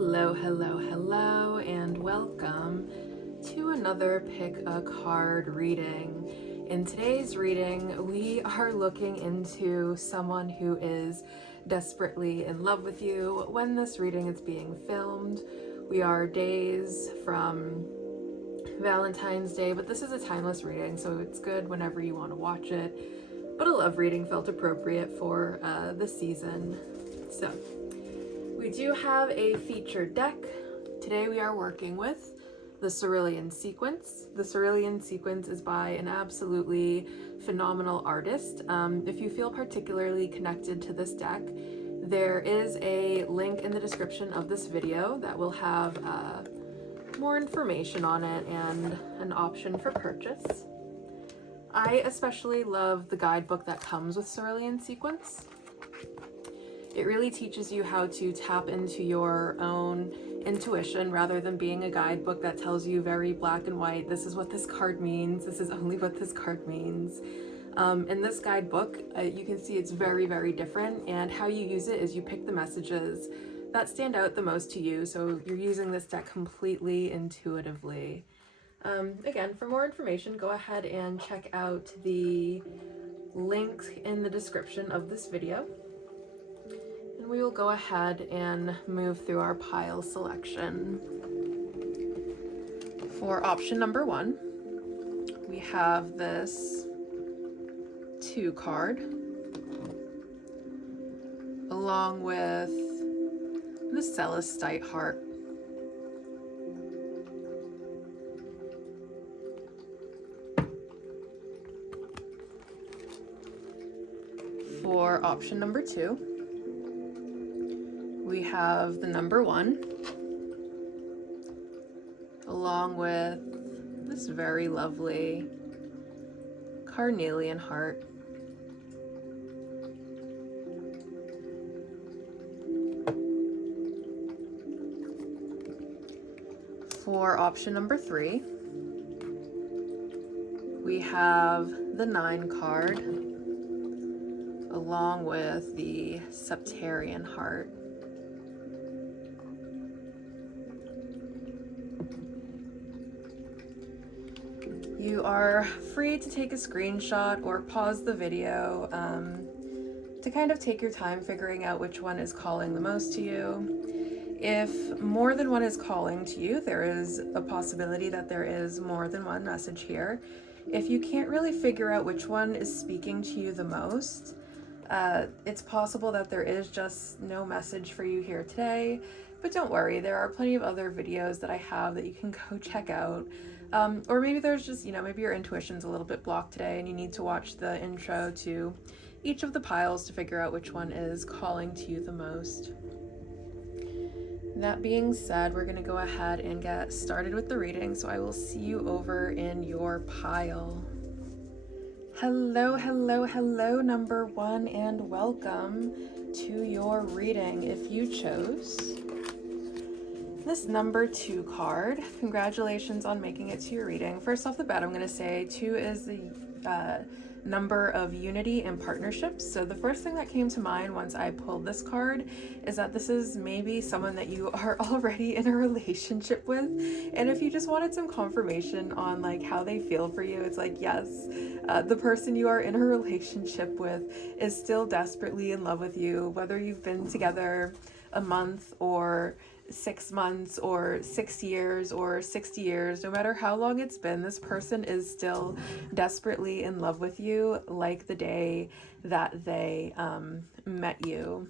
Hello, hello, hello, and welcome to another Pick a Card reading. In today's reading, we are looking into someone who is desperately in love with you. When this reading is being filmed, we are days from Valentine's Day, but this is a timeless reading, so it's good whenever you want to watch it. But a love reading felt appropriate for the season. So, we do have a featured deck. Today we are working with the Cerulean Sequence. The Cerulean Sequence is by an absolutely phenomenal artist. If you feel particularly connected to this deck, there is a link in the description of this video that will have more information on it and an option for purchase. I especially love the guidebook that comes with Cerulean Sequence. It really teaches you how to tap into your own intuition rather than being a guidebook that tells you very black and white, this is what this card means, this is only what this card means. In this guidebook, you can see it's very, very different, and how you use it is you pick the messages that stand out the most to you, so you're using this deck completely intuitively. Again, for more information, go ahead and check out the link in the description of this video. We will go ahead and move through our pile selection. For option number 1, we have this 2 card along with the Celestite heart. For option number 2, we have the number 1 along with this very lovely carnelian heart. For option number 3, we have the 9 card along with the Septarian heart. You are free to take a screenshot or pause the video to kind of take your time figuring out which one is calling the most to you. If more than one is calling to you, there is a possibility that there is more than one message here. If you can't really figure out which one is speaking to you the most, it's possible that there is just no message for you here today, but don't worry, there are plenty of other videos that I have that you can go check out. Or maybe there's just, maybe your intuition's a little bit blocked today and you need to watch the intro to each of the piles to figure out which one is calling to you the most. That being said, we're going to go ahead and get started with the reading, so I will see you over in your pile. Hello, hello, hello, number 1, and welcome to your reading. If you chose this number 2 card, congratulations on making it to your reading. First off the bat, I'm going to say 2 is the number of unity and partnerships. So the first thing that came to mind once I pulled this card is that this is maybe someone that you are already in a relationship with. And if you just wanted some confirmation on like how they feel for you, it's like, yes, the person you are in a relationship with is still desperately in love with you, whether you've been together a month or 6 months or 6 years or 60 years, no matter how long it's been, this person is still desperately in love with you, like the day that they met you.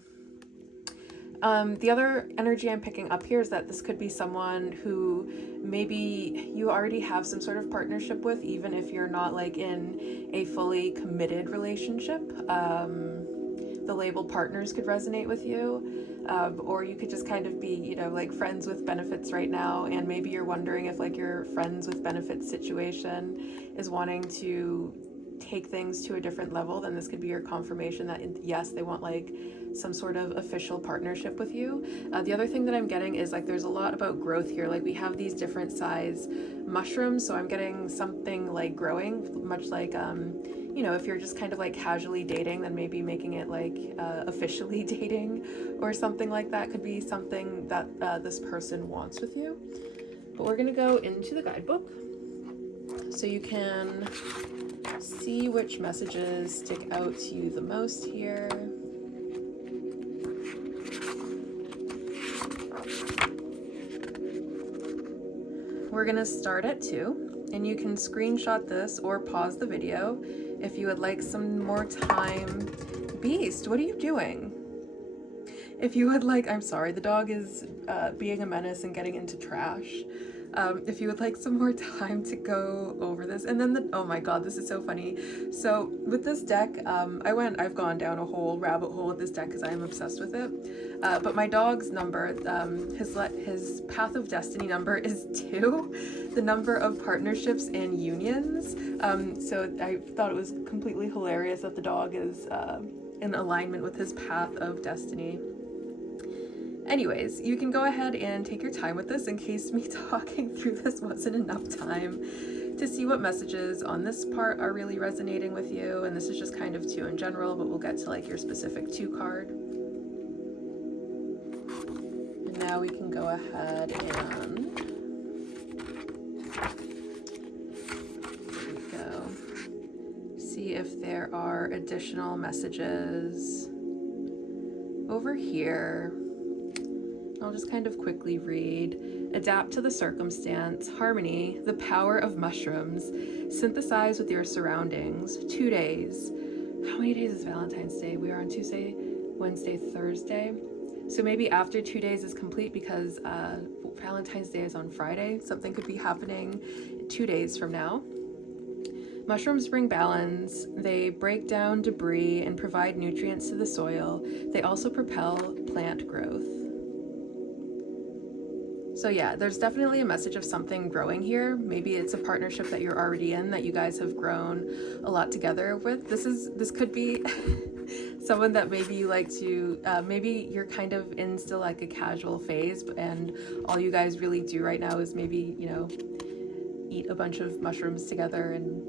The other energy I'm picking up here is that this could be someone who maybe you already have some sort of partnership with, even if you're not like in a fully committed relationship. The label partners could resonate with you, or you could just kind of be, like friends with benefits right now, and maybe you're wondering if like your friends with benefits situation is wanting to take things to a different level. Then this could be your confirmation that yes, they want like some sort of official partnership with you. The other thing that I'm getting is like there's a lot about growth here. Like we have these different size mushrooms, so I'm getting something like growing, much like you know, if you're just kind of like casually dating, then maybe making it like officially dating or something like that could be something that this person wants with you. But we're gonna go into the guidebook so you can see which messages stick out to you the most here. We're gonna start at 2, and you can screenshot this or pause the video if you would like some more time. Beast, what are you doing? If you would like, I'm sorry, the dog is being a menace and getting into trash. If you would like some more time to go over this, and then oh my god, this is so funny. So with this deck, I've gone down a whole rabbit hole with this deck because I am obsessed with it. But my dog's number, his path of destiny number is 2, the number of partnerships and unions. So I thought it was completely hilarious that the dog is in alignment with his path of destiny. Anyways, you can go ahead and take your time with this in case me talking through this wasn't enough time to see what messages on this part are really resonating with you. And this is just kind of 2 in general, but we'll get to like your specific 2 card. And now we can go ahead and there we go. See if there are additional messages over here. I'll just kind of quickly read. Adapt to the circumstance. Harmony, the power of mushrooms. Synthesize with your surroundings. 2 days. How many days is Valentine's Day? We are on Tuesday, Wednesday, Thursday. So maybe after 2 days is complete because Valentine's Day is on Friday. Something could be happening 2 days from now. Mushrooms bring balance. They break down debris and provide nutrients to the soil. They also propel plant growth. So yeah, there's definitely a message of something growing here. Maybe it's a partnership that you're already in that you guys have grown a lot together with. This could be someone that maybe you like to, maybe you're kind of in still like a casual phase and all you guys really do right now is maybe, you know, eat a bunch of mushrooms together and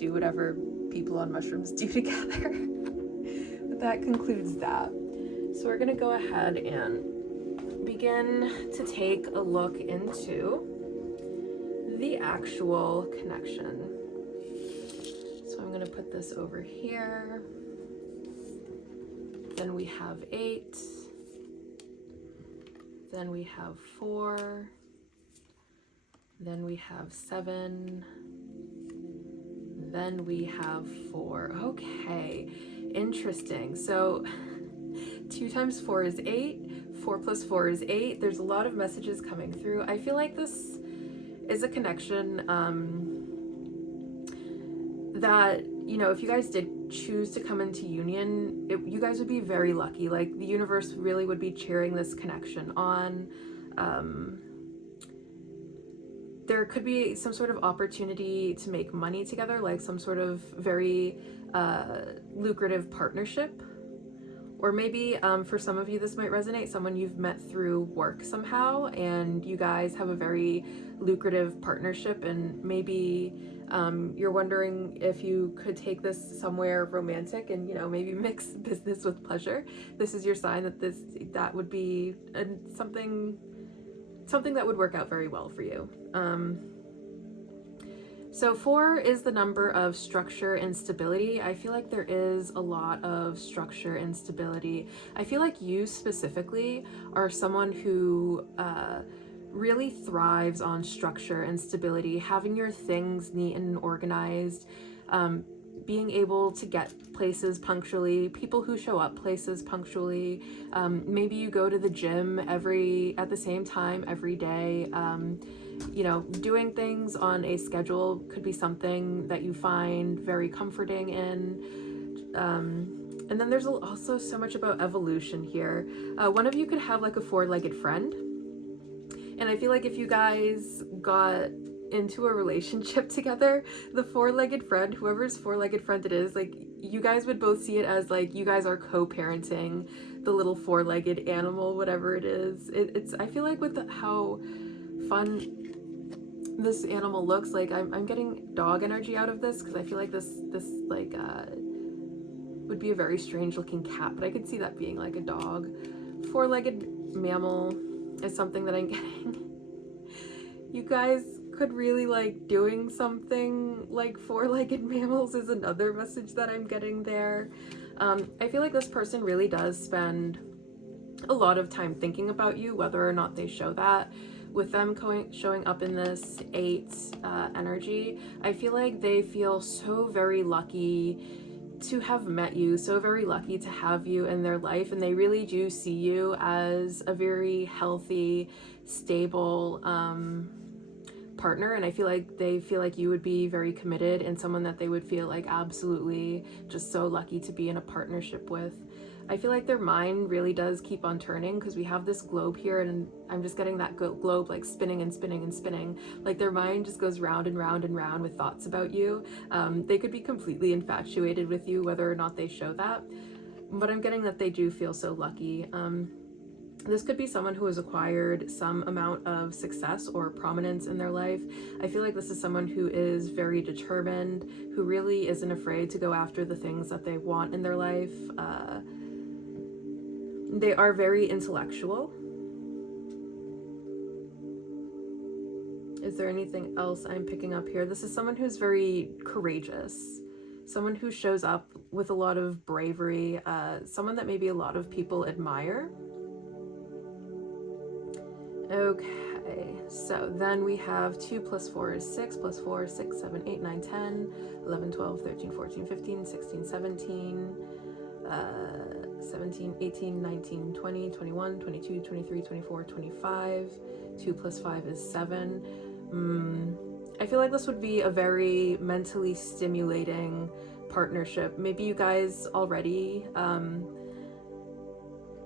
do whatever people on mushrooms do together. But that concludes that. So we're gonna go ahead and begin to take a look into the actual connection. So I'm going to put this over here. Then we have 8. Then we have 4. Then we have 7. Then we have 4. Okay, interesting. So 2 times 4 is 8. 4 plus 4 is 8. There's a lot of messages coming through. I feel like this is a connection that, you know, if you guys did choose to come into union, you guys would be very lucky. Like the universe really would be cheering this connection on. There could be some sort of opportunity to make money together, like some sort of very lucrative partnership. Or maybe for some of you this might resonate, someone you've met through work somehow and you guys have a very lucrative partnership, and maybe you're wondering if you could take this somewhere romantic and, you know, maybe mix business with pleasure. This is your sign that that would be something that would work out very well for you. So 4 is the number of structure and stability. I feel like there is a lot of structure and stability. I feel like you specifically are someone who really thrives on structure and stability, having your things neat and organized, being able to get places punctually, people who show up places punctually. Maybe you go to the gym at the same time every day. You know, doing things on a schedule could be something that you find very comforting in. And then there's also so much about evolution here. One of you could have like a 4-legged friend. And I feel like if you guys got into a relationship together, the 4-legged friend, whoever's 4-legged friend it is, like you guys would both see it as like you guys are co-parenting the little 4-legged animal, whatever it is. I feel like with how fun this animal looks like. I'm getting dog energy out of this because I feel like this like would be a very strange looking cat, but I could see that being like a dog. Four-legged mammal is something that I'm getting. You guys could really like doing something like four-legged mammals is another message that I'm getting there. I feel like this person really does spend a lot of time thinking about you, whether or not they show that. With them showing up in this 8 energy, I feel like they feel so very lucky to have met you, so very lucky to have you in their life, and they really do see you as a very healthy, stable partner. And I feel like they feel like you would be very committed and someone that they would feel like absolutely just so lucky to be in a partnership with. I feel like their mind really does keep on turning because we have this globe here, and I'm just getting that globe like spinning and spinning and spinning. Like their mind just goes round and round and round with thoughts about you. They could be completely infatuated with you, whether or not they show that. But I'm getting that they do feel so lucky. This could be someone who has acquired some amount of success or prominence in their life. I feel like this is someone who is very determined, who really isn't afraid to go after the things that they want in their life. They are very intellectual. Is there anything else I'm picking up here? This is someone who's very courageous, someone who shows up with a lot of bravery, someone that maybe a lot of people admire. Okay, so then we have 2 + 4 is 6, + 4 is 6, 7, 8, 9, 10, 11, 12, 13, 14, 15, 16, 17, 17, 18, 19, 20, 21, 22, 23, 24, 25. 2 + 5 is 7. I feel like this would be a very mentally stimulating partnership. Maybe you guys already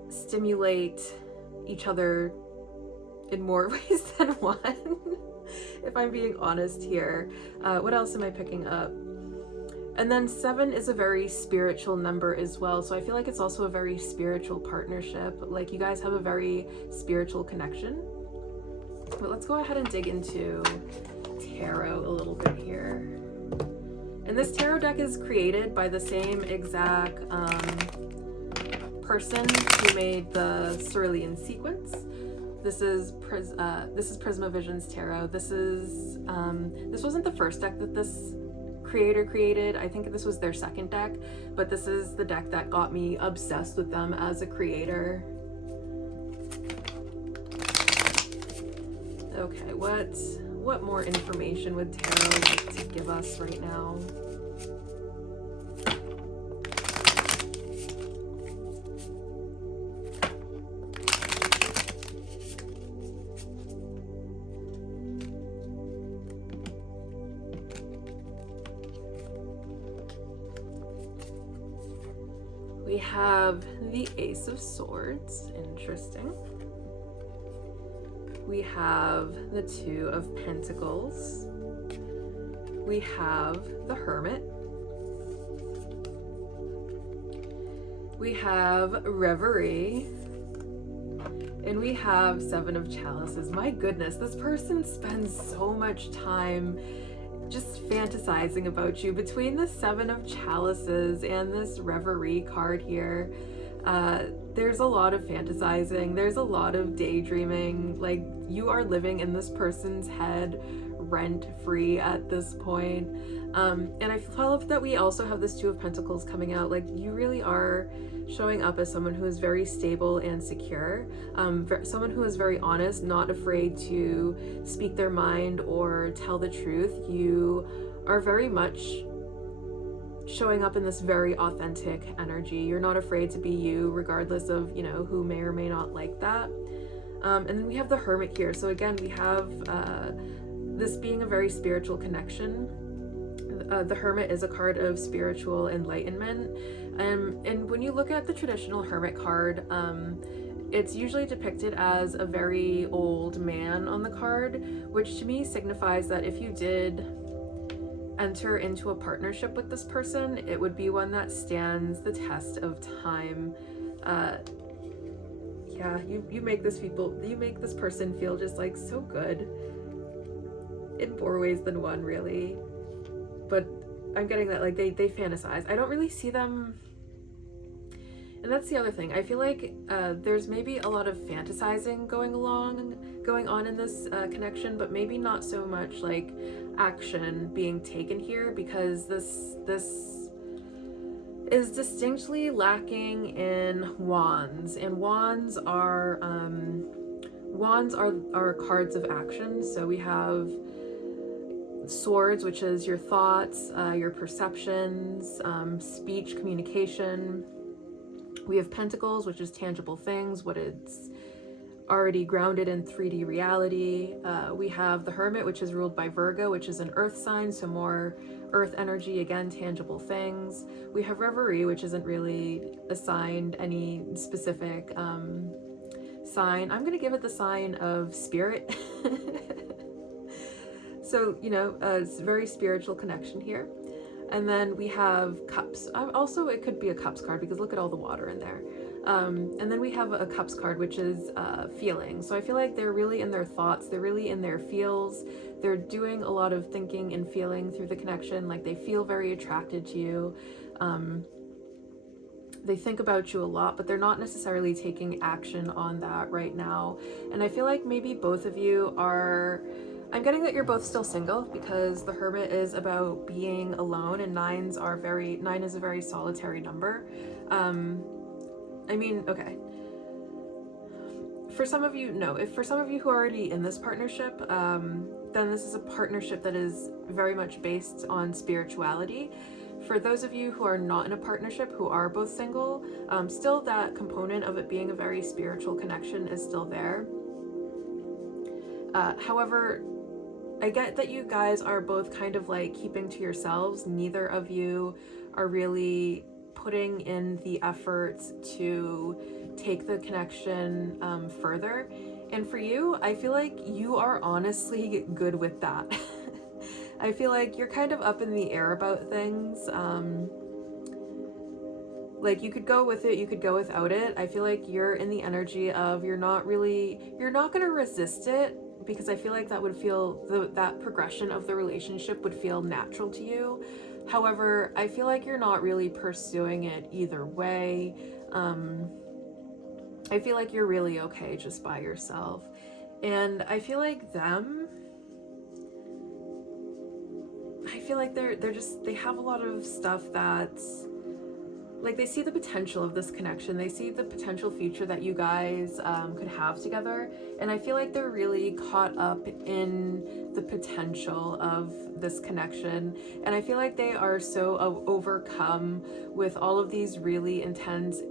stimulate each other in more ways than one, if I'm being honest here. What else am I picking up? And then 7 is a very spiritual number as well. So I feel like it's also a very spiritual partnership. Like you guys have a very spiritual connection. But let's go ahead and dig into tarot a little bit here. And this tarot deck is created by the same exact person who made the cerulean sequence. This is Prisma Visions Tarot. This wasn't the first deck that this creator created. I think this was their second deck, but this is the deck that got me obsessed with them as a creator. Okay, what more information would tarot like to give us right now? We have the Ace of Swords, interesting. We have the 2 of Pentacles. We have the Hermit. We have Reverie. And we have 7 of Chalices. My goodness, this person spends so much time just fantasizing about you. Between the 7 of Chalices and this Reverie card here, there's a lot of fantasizing, there's a lot of daydreaming. Like you are living in this person's head rent-free at this point. And I love that we also have this 2 of Pentacles coming out. Like you really are showing up as someone who is very stable and secure, someone who is very honest, not afraid to speak their mind or tell the truth. You are very much showing up in this very authentic energy. You're not afraid to be you, regardless of, you know, who may or may not like that. And then we have the Hermit here. So again, we have this being a very spiritual connection. The Hermit is a card of spiritual enlightenment. And when you look at the traditional Hermit card, it's usually depicted as a very old man on the card, which to me signifies that if you did enter into a partnership with this person, it would be one that stands the test of time. Yeah, you make this person feel just like so good. in more ways than one, really. But I'm getting that, like, they fantasize. I don't really see them. And that's the other thing. I feel like there's maybe a lot of fantasizing going on in this connection, but maybe not so much like action being taken here, because this is distinctly lacking in wands, and wands are cards of action. So we have swords, which is your thoughts, your perceptions, speech, communication. We have pentacles, which is tangible things, what it's already grounded in 3D reality. We have the Hermit, which is ruled by Virgo, which is an earth sign, so more earth energy, again, tangible things. We have Reverie, which isn't really assigned any specific sign. I'm going to give it the sign of spirit. So, it's a very spiritual connection here. And then we have Cups. Also, it could be a Cups card, because look at all the water in there. And then we have a Cups card, which is feeling. So I feel like they're really in their thoughts. They're really in their feels. They're doing a lot of thinking and feeling through the connection. Like, they feel very attracted to you. They think about you a lot, but they're not necessarily taking action on that right now. And I feel like maybe both of you are... I'm getting that you're both still single, because the Hermit is about being alone, and 9 is a very solitary number. Okay. For some of you, no. If for some of you who are already in this partnership, then this is a partnership that is very much based on spirituality. For those of you who are not in a partnership, who are both single, still that component of it being a very spiritual connection is still there. However, I get that you guys are both kind of like keeping to yourselves. Neither of you are really putting in the effort to take the connection further. And for you, I feel like you are honestly good with that. I feel like you're kind of up in the air about things. Like, you could go with it, you could go without it. I feel like you're in the energy of you're not going to resist it, because I feel like that would feel, that progression of the relationship would feel natural to you. However, I feel like you're not really pursuing it either way. I feel like you're really okay just by yourself. And I feel like they have a lot of stuff that's, like, they see the potential of this connection. They see the potential future that you guys could have together. And I feel like they're really caught up in the potential of this connection. And I feel like they are so overcome with all of these really intense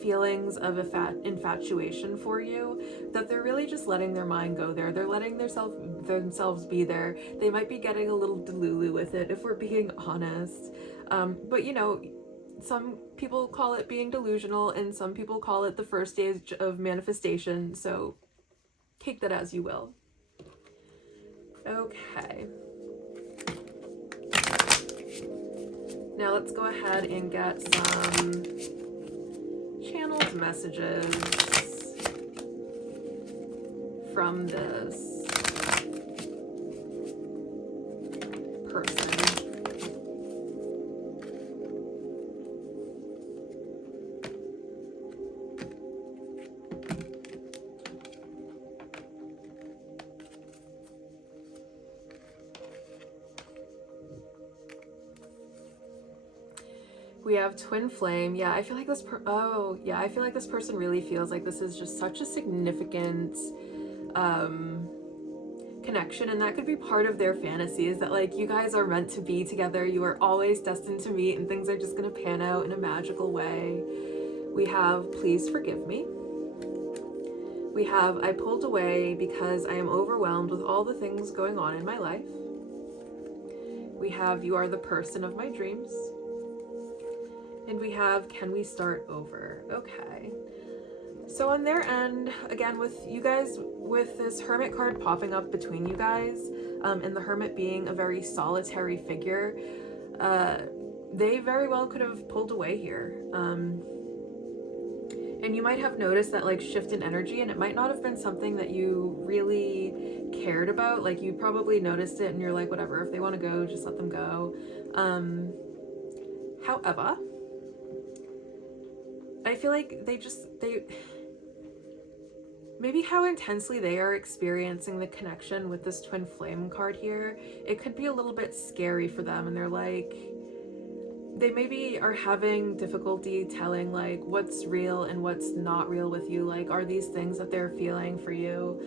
feelings of infatuation for you, that they're really just letting their mind go there. They're letting themselves be there. They might be getting a little delulu with it, if we're being honest. But some people call it being delusional, and some people call it the first stage of manifestation, so take that as you will. Okay. Now let's go ahead and get some channeled messages from this person. We have twin flame. Yeah, I feel like this person really feels like this is just such a significant connection, and that could be part of their fantasy, is that, like, you guys are meant to be together. You are always destined to meet, and things are just going to pan out in a magical way. We have please forgive me. We have I pulled away because I am overwhelmed with all the things going on in my life. We have you are the person of my dreams. And we have, can we start over? Okay. So on their end, again, with you guys, with this Hermit card popping up between you guys, and the Hermit being a very solitary figure, they very well could have pulled away here. And you might have noticed that like shift in energy, and it might not have been something that you really cared about. Like you probably noticed it and you're like, whatever, if they want to go, just let them go. However, I feel like they maybe how intensely they are experiencing the connection with this twin flame card here, it could be a little bit scary for them, and they're like, they maybe are having difficulty telling like what's real and what's not real with you. Like, are these things that they're feeling for you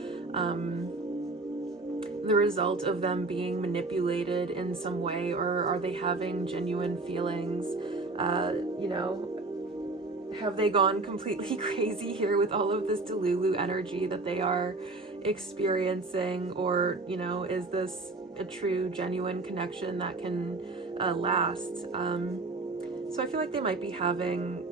the result of them being manipulated in some way, or are they having genuine feelings? You know, have they gone completely crazy here with all of this Delulu energy that they are experiencing? Or, you know, is this a true, genuine connection that can last? So I feel like they might be having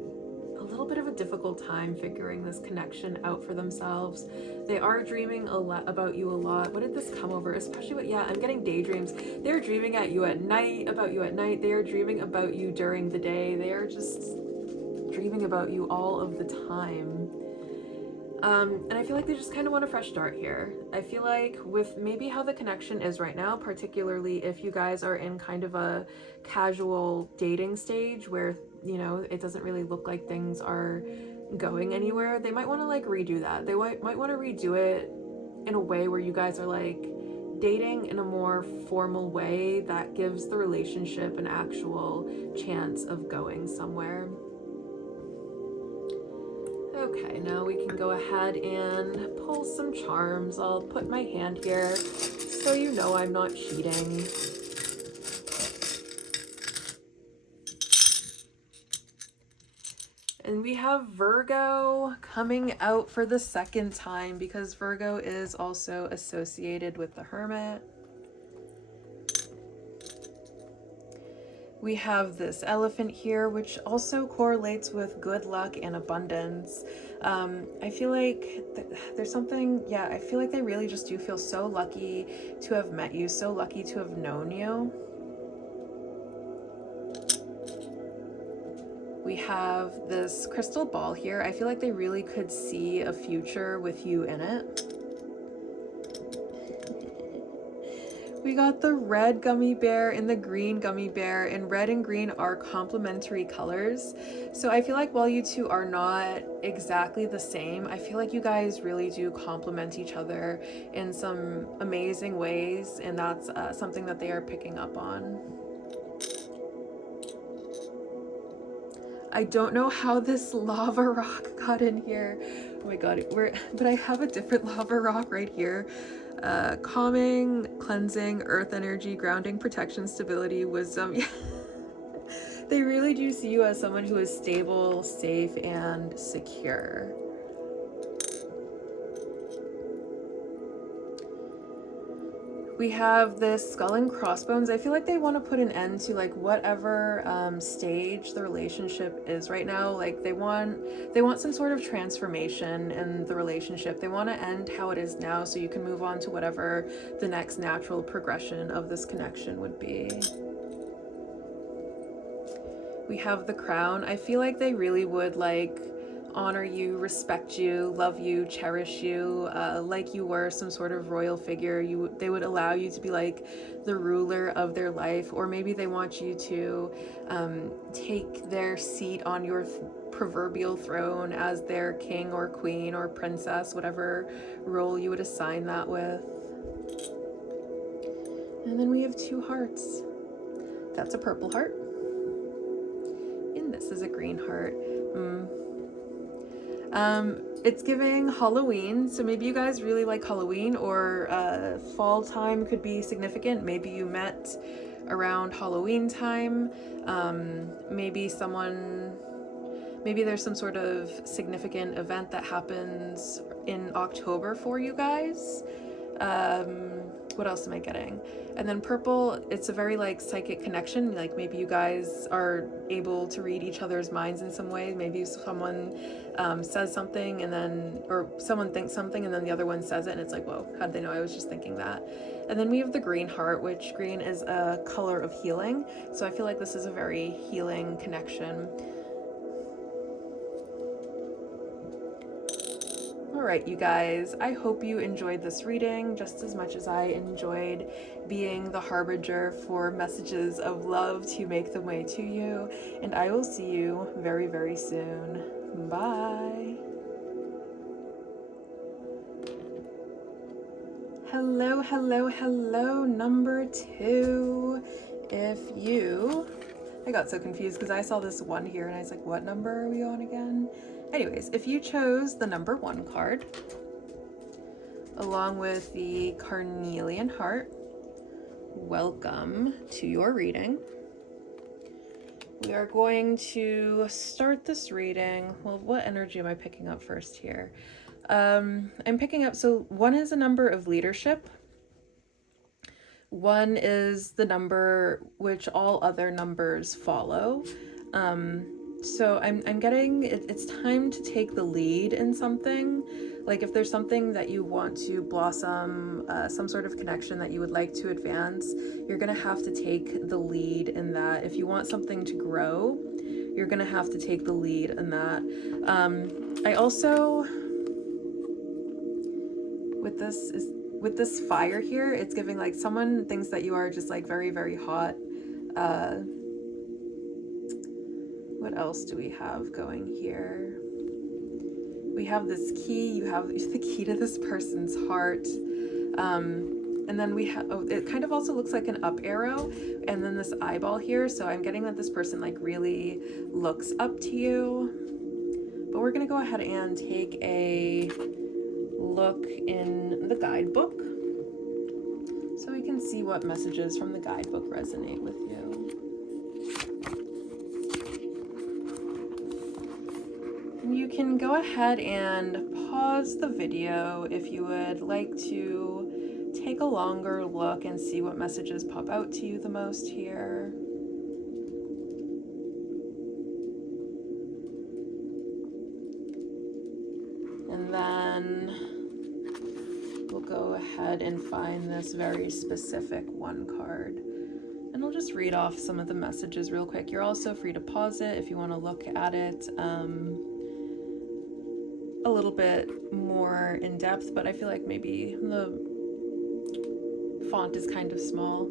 a little bit of a difficult time figuring this connection out for themselves. They are dreaming a lot about you a lot. What did this come over? Especially what, yeah, I'm getting daydreams. They're dreaming at you at night, about you at night. They are dreaming about you during the day. They are just dreaming about you all of the time. And I feel like they just kind of want a fresh start here. I feel like with maybe how the connection is right now, particularly if you guys are in kind of a casual dating stage where, you know, it doesn't really look like things are going anywhere, they might want to like redo that. They might want to redo it in a way where you guys are like dating in a more formal way that gives the relationship an actual chance of going somewhere. Okay, now we can go ahead and pull some charms. I'll put my hand here so you know I'm not cheating. And we have Virgo coming out for the second time because Virgo is also associated with the Hermit. We have this elephant here, which also correlates with good luck and abundance. I feel like there's something, yeah, I feel like they really just do feel so lucky to have met you, so lucky to have known you. We have this crystal ball here. I feel like they really could see a future with you in it. We got the red gummy bear and the green gummy bear, and red and green are complementary colors. So I feel like while you two are not exactly the same, I feel like you guys really do complement each other in some amazing ways, and that's something that they are picking up on. I don't know how this lava rock got in here. Oh my god, but I have a different lava rock right here. Calming, cleansing, earth energy, grounding, protection, stability, wisdom. They really do see you as someone who is stable, safe, and secure. We have this skull and crossbones. I feel like they want to put an end to like whatever stage the relationship is right now. Like they want some sort of transformation in the relationship. They want to end how it is now so you can move on to whatever the next natural progression of this connection would be. We have the crown. I feel like they really would like honor you, respect you, love you, cherish you, like you were some sort of royal figure. They would allow you to be like the ruler of their life, or maybe they want you to take their seat on your proverbial throne as their king or queen or princess, whatever role you would assign that with. And then we have two hearts. That's a purple heart. And this is a green heart. It's giving Halloween, so maybe you guys really like Halloween, or fall time could be significant. Maybe you met around Halloween time. Maybe there's some sort of significant event that happens in October for you guys. What else am I getting? And then purple, it's a very like psychic connection. Like maybe you guys are able to read each other's minds in some way. Maybe someone says something and then, or someone thinks something and then the other one says it and it's like, whoa, how did they know I was just thinking that? And then we have the green heart, which green is a color of healing. So I feel like this is a very healing connection. All right, you guys, I hope you enjoyed this reading just as much as I enjoyed being the harbinger for messages of love to make them way to you, and I will see you very, very soon. Bye. Hello, hello, hello, number 2. I got so confused because I saw this 1 here and I was like, what number are we on again? Anyways, if you chose the number 1 card, along with the carnelian heart, welcome to your reading. We are going to start this reading. Well, what energy am I picking up first here? I'm picking up, so 1 is a number of leadership. 1 is the number which all other numbers follow. So I'm getting, it's time to take the lead in something. Like if there's something that you want to blossom, some sort of connection that you would like to advance, you're gonna have to take the lead in that. If you want something to grow, you're gonna have to take the lead in that. I also, with this fire here, it's giving like someone thinks that you are just like very, very hot. What else do we have going here? We have this key. You have the key to this person's heart. And then we have, it kind of also looks like an up arrow and then this eyeball here. So I'm getting that this person like really looks up to you. But we're gonna go ahead and take a look in the guidebook so we can see what messages from the guidebook resonate with you. You can go ahead and pause the video if you would like to take a longer look and see what messages pop out to you the most here. And then we'll go ahead and find this very specific 1 card. And I'll just read off some of the messages real quick. You're also free to pause it if you want to look at it a little bit more in depth, but I feel like maybe the font is kind of small.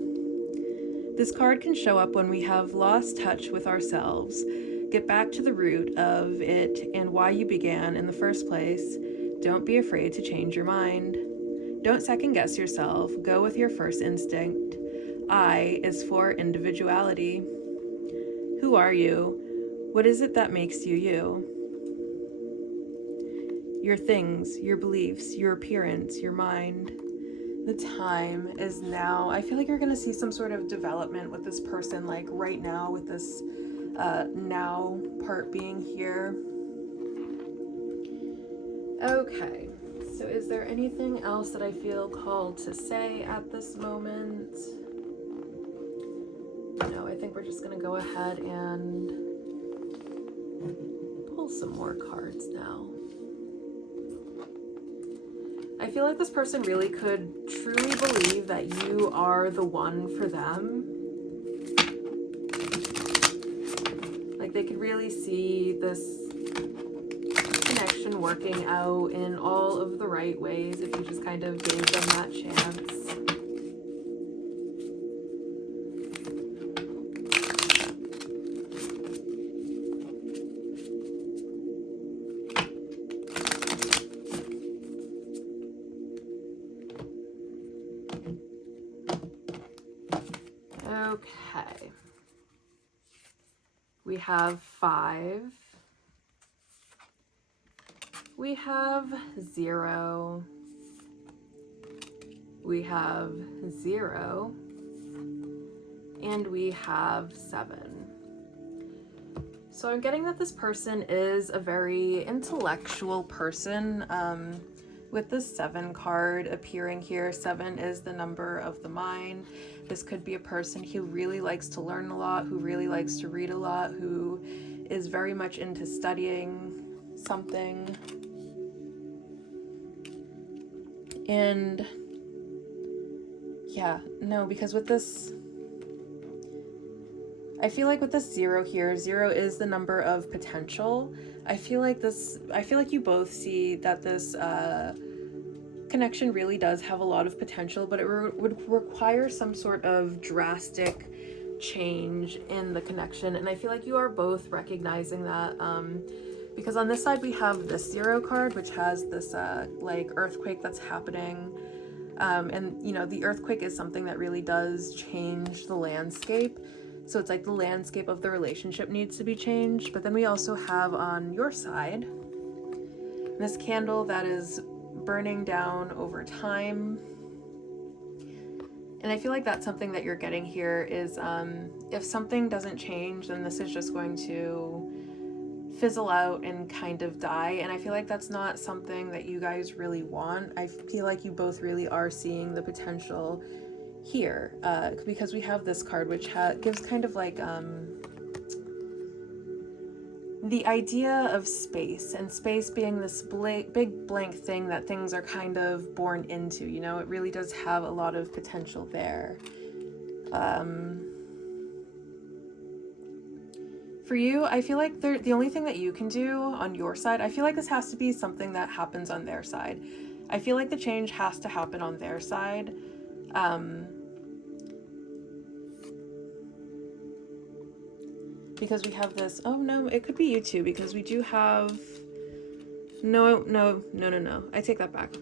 This card can show up when we have lost touch with ourselves. Get back to the root of it and why you began in the first place. Don't be afraid to change your mind. Don't second guess yourself. Go with your first instinct. I is for individuality. Who are you? What is it that makes you you? Your things, your beliefs, your appearance, your mind. The time is now. I feel like you're gonna see some sort of development with this person, like right now, with this now part being here. Okay, so is there anything else that I feel called to say at this moment? No, I think we're just gonna go ahead and pull some more cards now. I feel like this person really could truly believe that you are the one for them. Like they could really see this connection working out in all of the right ways if you just kind of gave them that chance. Okay. We have 5. We have 0. We have 0. And we have 7. So I'm getting that this person is a very intellectual person. With the 7 card appearing here, 7 is the number of the mind. This could be a person who really likes to learn a lot, who really likes to read a lot, who is very much into studying something. And yeah, no, because with this, I feel like with this 0 here, 0 is the number of potential. I feel like you both see that this connection really does have a lot of potential, but it would require some sort of drastic change in the connection. And I feel like you are both recognizing that, because on this side we have this 0 card, which has this like earthquake that's happening. And you know, the earthquake is something that really does change the landscape. So it's like the landscape of the relationship needs to be changed. But then we also have on your side this candle that is burning down over time. And I feel like that's something that you're getting here is, if something doesn't change, then this is just going to fizzle out and kind of die. And I feel like that's not something that you guys really want. I feel like you both really are seeing the potential here, because we have this card which gives kind of like the idea of space, and space being this big blank thing that things are kind of born into, you know. It really does have a lot of potential there. For you, I feel like the only thing that you can do on your side, I feel like this has to be something that happens on their side. I feel like the change has to happen on their side. Because we have this, oh no, it could be you too, because we do have, no, I take that back.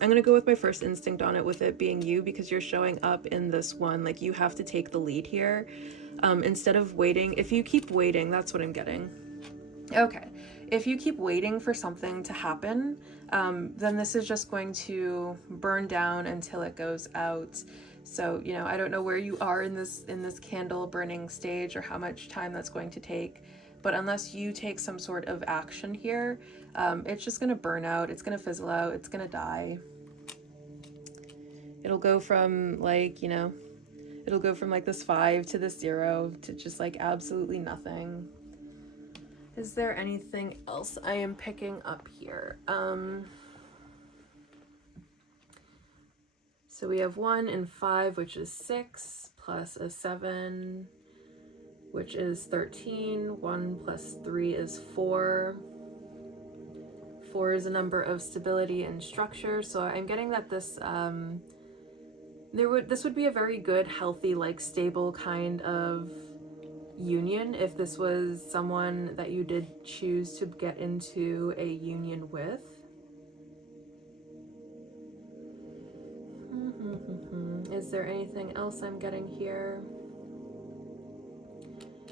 I'm gonna go with my first instinct on it, with it being you, because you're showing up in this one, like you have to take the lead here, instead of waiting. If you keep waiting, that's what I'm getting. Okay, if you keep waiting for something to happen, then this is just going to burn down until it goes out. So, you know, I don't know where you are in this candle burning stage, or how much time that's going to take, but unless you take some sort of action here, it's just going to burn out, it's going to fizzle out, it's going to die. It'll go from like, you know, it'll go from like this 5 to this 0 to just like absolutely nothing. Is there anything else I am picking up here? So we have 1 and 5, which is 6, plus a 7, which is 13. 1 plus 3 is 4. 4 is a number of stability and structure. So I'm getting that this this would be a very good, healthy, like stable kind of union if this was someone that you did choose to get into a union with. Is there anything else I'm getting here?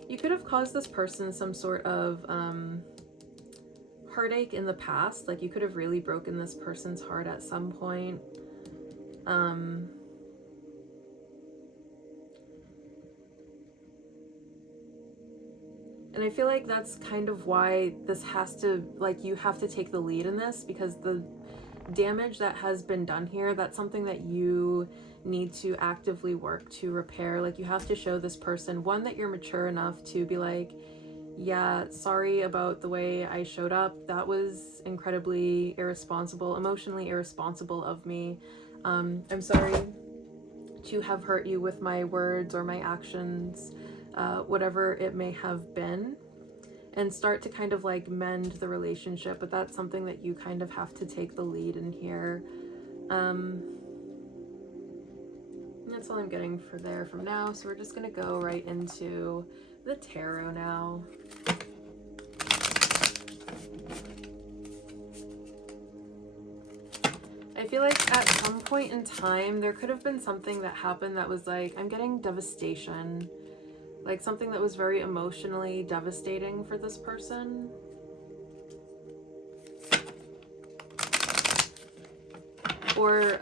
You could have caused this person some sort of heartache in the past. Like you could have really broken this person's heart at some point. And I feel like that's kind of why this has to, like, you have to take the lead in this, because the damage that has been done here, that's something that you need to actively work to repair. Like you have to show this person, one, that you're mature enough to be like, yeah, sorry about the way I showed up. That was incredibly irresponsible, emotionally irresponsible of me. I'm sorry to have hurt you with my words or my actions, whatever it may have been, and start to kind of like mend the relationship. But that's something that you kind of have to take the lead in here. That's all I'm getting for there from now. So we're just gonna go right into the tarot now. I feel like at some point in time there could have been something that happened that was like, I'm getting devastation, like something that was very emotionally devastating for this person. Or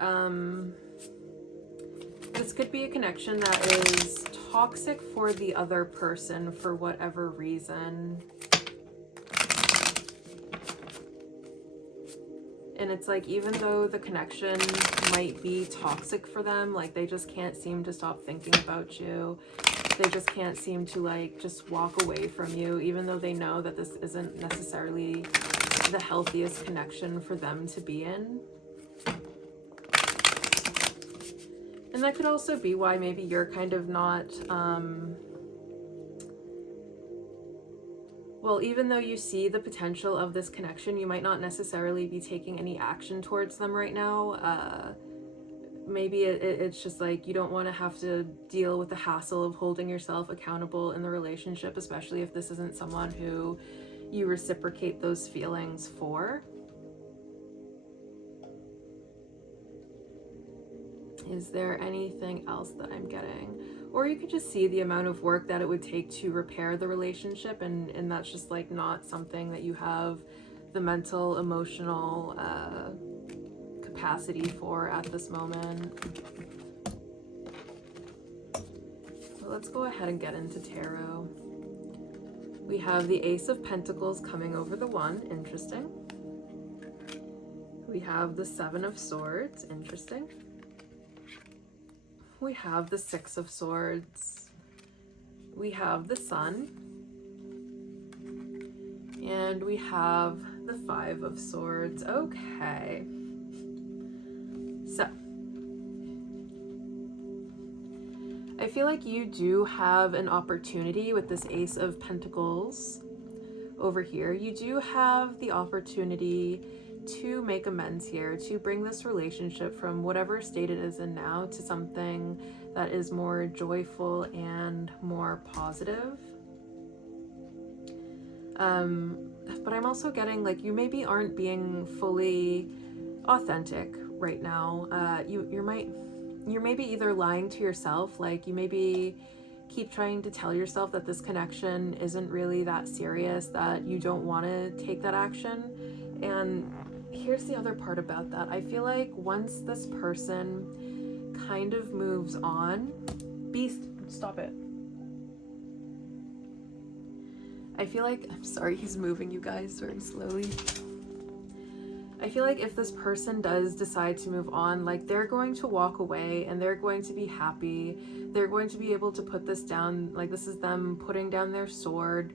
this could be a connection that is toxic for the other person for whatever reason. And it's like, even though the connection might be toxic for them, like they just can't seem to stop thinking about you. They just can't seem to like just walk away from you, even though they know that this isn't necessarily the healthiest connection for them to be in. And that could also be why maybe you're kind of not well, even though you see the potential of this connection, you might not necessarily be taking any action towards them right now. Maybe it's just like you don't want to have to deal with the hassle of holding yourself accountable in the relationship, especially if this isn't someone who you reciprocate those feelings for. Is there anything else that I'm getting? Or you could just see the amount of work that it would take to repair the relationship, and that's just like not something that you have the mental, emotional capacity for at this moment. So let's go ahead and get into tarot. We have the Ace of Pentacles coming over the 1, interesting. We have the 7 of Swords, interesting. We have the 6 of Swords. We have the Sun. And we have the 5 of Swords. Okay. So, I feel like you do have an opportunity with this Ace of Pentacles over here. You do have the opportunity to make amends here, to bring this relationship from whatever state it is in now to something that is more joyful and more positive. But I'm also getting like you maybe aren't being fully authentic right now. You're maybe either lying to yourself, like you maybe keep trying to tell yourself that this connection isn't really that serious, that you don't want to take that action. And here's the other part about that. I feel like once this person kind of moves on, stop it. I feel like, I'm sorry, he's moving, you guys, very slowly. I feel like if this person does decide to move on, like they're going to walk away and they're going to be happy. They're going to be able to put this down, like this is them putting down their sword,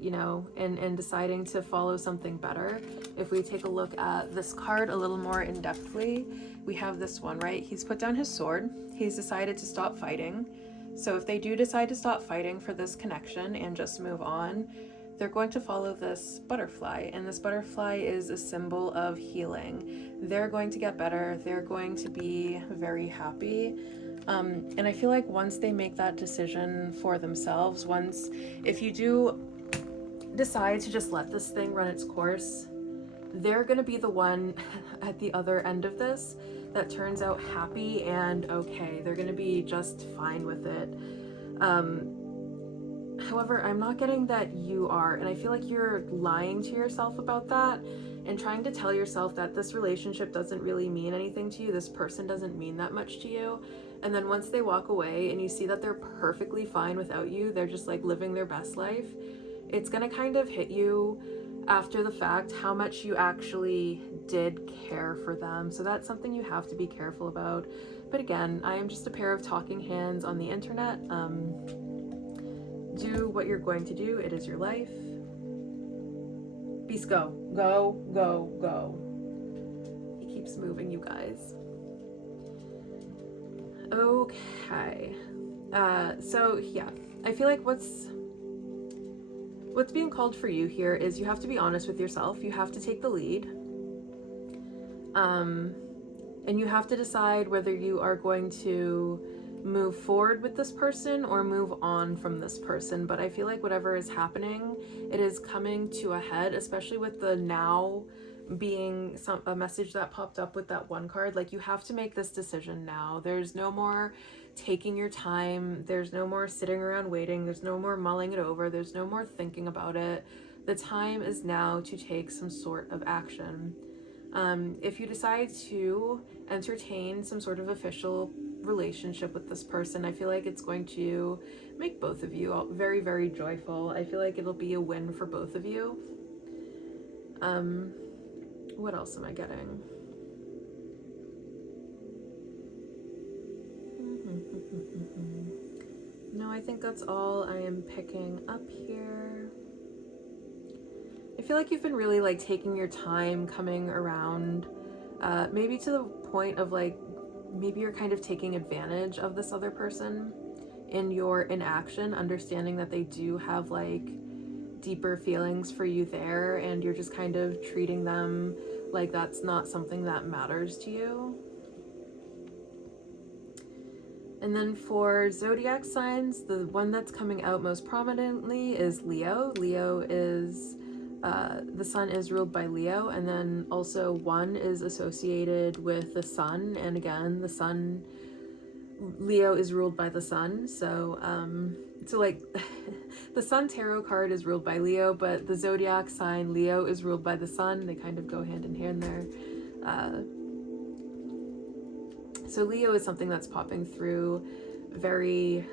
you know, and deciding to follow something better. If we take a look at this card a little more in-depthly, we have this one, right? He's put down his sword. He's decided to stop fighting. So if they do decide to stop fighting for this connection and just move on, they're going to follow this butterfly, and this butterfly is a symbol of healing. They're going to get better. They're going to be very happy. And I feel like once they make that decision for themselves, if you do decide to just let this thing run its course, they're going to be the one at the other end of this that turns out happy and okay. They're going to be just fine with it. However, I'm not getting that you are, and I feel like you're lying to yourself about that and trying to tell yourself that this relationship doesn't really mean anything to you, this person doesn't mean that much to you, and then once they walk away and you see that they're perfectly fine without you, they're just like living their best life, it's gonna kind of hit you after the fact how much you actually did care for them. So that's something you have to be careful about. But again, I am just a pair of talking hands on the internet. Do what you're going to do. It is your life. Beast, go. Go, go, go. He keeps moving, you guys. Okay. So yeah, I feel like what's being called for you here is you have to be honest with yourself. You have to take the lead. And you have to decide whether you are going to move forward with this person or move on from this person. But I feel like whatever is happening, it is coming to a head, especially with the now being a message that popped up with that one card. Like, you have to make this decision now. There's no more taking your time. There's no more sitting around waiting. There's no more mulling it over. There's no more thinking about it. The time is now to take some sort of action. If you decide to entertain some sort of official relationship with this person, I feel like it's going to make both of you very, very joyful. I feel like it'll be a win for both of you. What else am I getting? No, I think that's all I am picking up here. I feel like you've been really like taking your time coming around, maybe to the point of like, maybe you're kind of taking advantage of this other person in your inaction, understanding that they do have like deeper feelings for you there, and you're just kind of treating them like that's not something that matters to you. And then for zodiac signs, the one that's coming out most prominently is Leo. Leo is, the sun is ruled by Leo, and then also 1 is associated with the sun, and again, the sun, Leo is ruled by the sun, so like, the sun tarot card is ruled by Leo, but the zodiac sign Leo is ruled by the sun. They kind of go hand in hand there. So Leo is something that's popping through very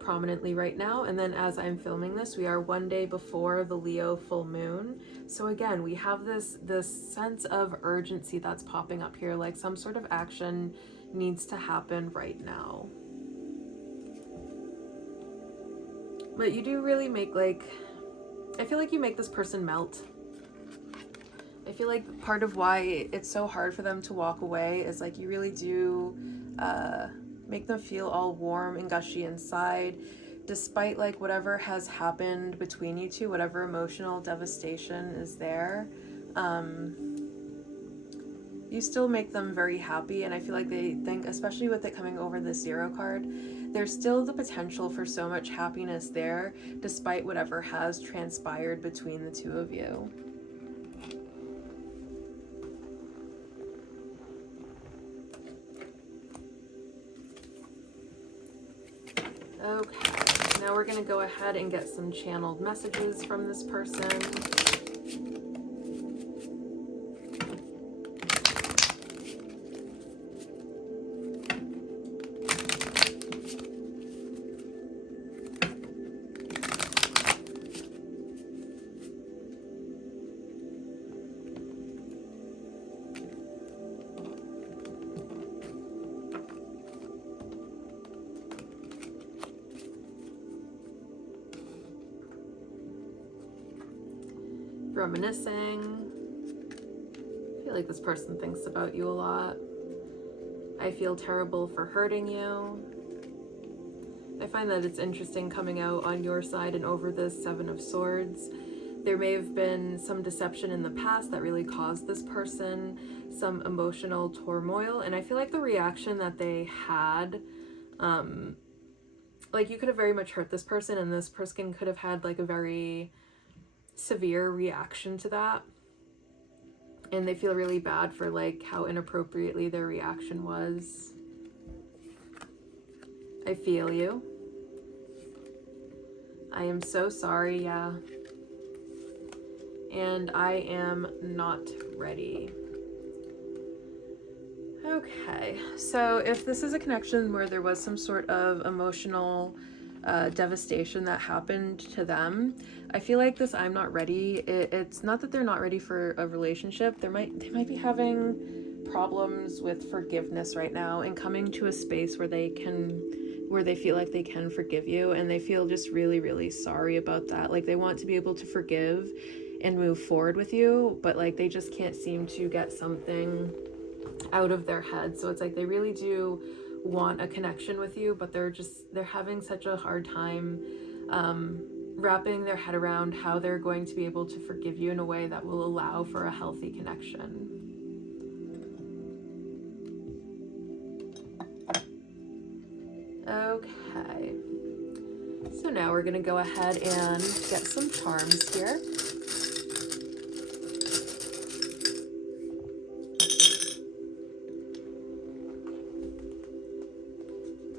prominently right now. And then as I'm filming this, we are 1 day before the Leo full moon. So again, we have this sense of urgency that's popping up here, like some sort of action needs to happen right now. But you do really make, like, I feel like you make this person melt. I feel like part of why it's so hard for them to walk away is like you really do make them feel all warm and gushy inside, despite like whatever has happened between you two, whatever emotional devastation is there. You still make them very happy, and I feel like they think, especially with it coming over the 0 card, there's still the potential for so much happiness there, despite whatever has transpired between the two of you. Okay, now we're going to go ahead and get some channeled messages from this person. Reminiscing. I feel like this person thinks about you a lot. I feel terrible for hurting you. I find that it's interesting coming out on your side and over this 7 of Swords. There may have been some deception in the past that really caused this person some emotional turmoil, and I feel like the reaction that they had, like you could have very much hurt this person, and this person could have had like a very severe reaction to that, and they feel really bad for like how inappropriately their reaction was. I feel you. I am so sorry, yeah. And I am not ready. Okay, so if this is a connection where there was some sort of emotional devastation that happened to them, I feel like this I'm not ready, it's not that they're not ready for a relationship. They might be having problems with forgiveness right now and coming to a space where they feel like they can forgive you, and they feel just really, really sorry about that. Like they want to be able to forgive and move forward with you, but like they just can't seem to get something out of their head. So it's like they really do want a connection with you, but they're having such a hard time wrapping their head around how they're going to be able to forgive you in a way that will allow for a healthy connection. Okay, so now we're gonna go ahead and get some charms here.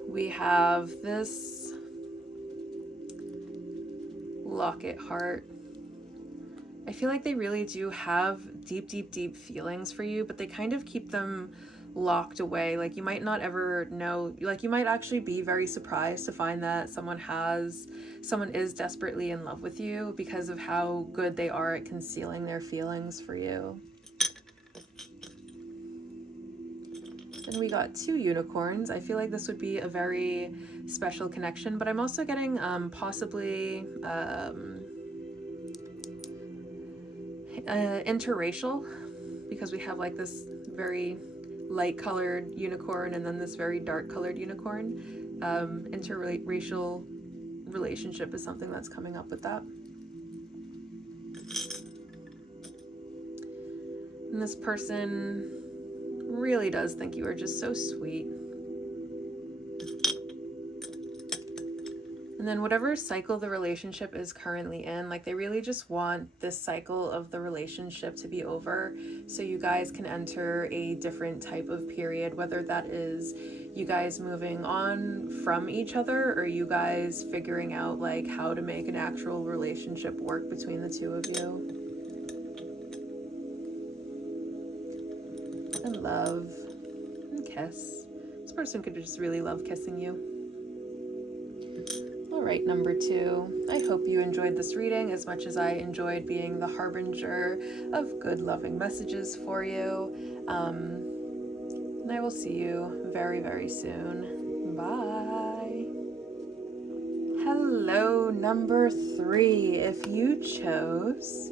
We have this locket heart. I feel like they really do have deep, deep, deep feelings for you, but they kind of keep them locked away. Like you might not ever know, like you might actually be very surprised to find that someone is desperately in love with you because of how good they are at concealing their feelings for you. Then we got 2 unicorns. I feel like this would be a very special connection, but I'm also getting possibly interracial, because we have like this very light colored unicorn and then this very dark colored unicorn. Interracial relationship is something that's coming up with that. And this person really does think you are just so sweet. And then whatever cycle the relationship is currently in, like they really just want this cycle of the relationship to be over so you guys can enter a different type of period, whether that is you guys moving on from each other or you guys figuring out like how to make an actual relationship work between the two of you. And love and kiss. This person could just really love kissing you. All right, number 2. I hope you enjoyed this reading as much as I enjoyed being the harbinger of good, loving messages for you. And I will see you very, very soon. Bye. Hello, number 3. If you chose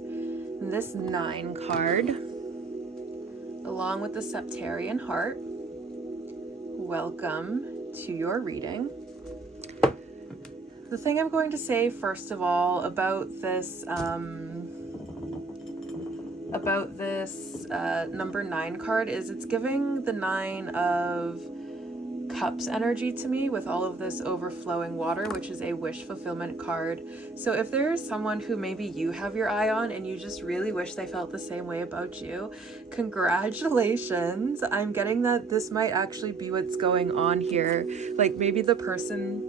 this 9 card, along with the Septarian heart, welcome to your reading. The thing I'm going to say first of all about this number 9 card is it's giving the 9 of Cups energy to me with all of this overflowing water, which is a wish fulfillment card. So if there's someone who maybe you have your eye on and you just really wish they felt the same way about you, congratulations. I'm getting that this might actually be what's going on here. Like maybe the person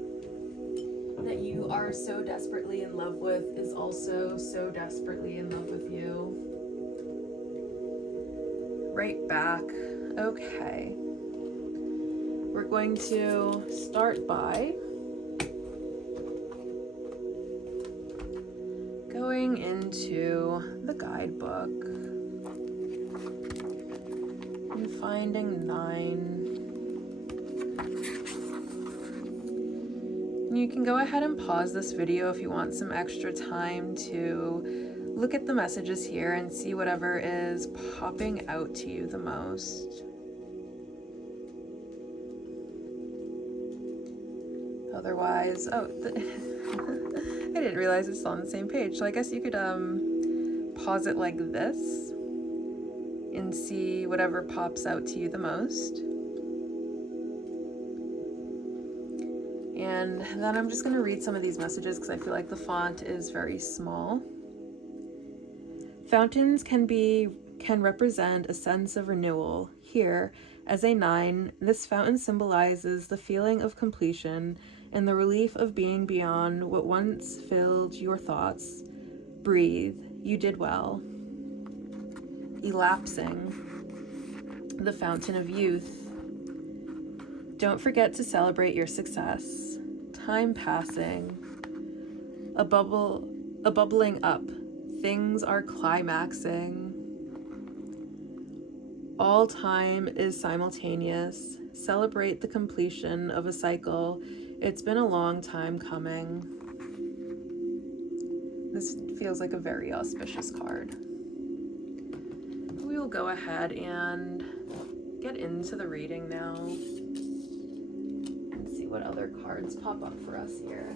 that you are so desperately in love with is also so desperately in love with you. Right back. Okay. We're going to start by going into the guidebook and finding 9. You can go ahead and pause this video if you want some extra time to look at the messages here and see whatever is popping out to you the most. Otherwise, I didn't realize it's on the same page. So I guess you could pause it like this and see whatever pops out to you the most. And then I'm just going to read some of these messages because I feel like the font is very small. Fountains can represent a sense of renewal. Here, as a 9, this fountain symbolizes the feeling of completion and the relief of being beyond what once filled your thoughts. Breathe. You did well. Elapsing. The fountain of youth. Don't forget to celebrate your success. Time passing. A bubbling up. Things are climaxing. All time is simultaneous. Celebrate the completion of a cycle. It's been a long time coming. This feels like a very auspicious card. We will go ahead and get into the reading now and see what other cards pop up for us here.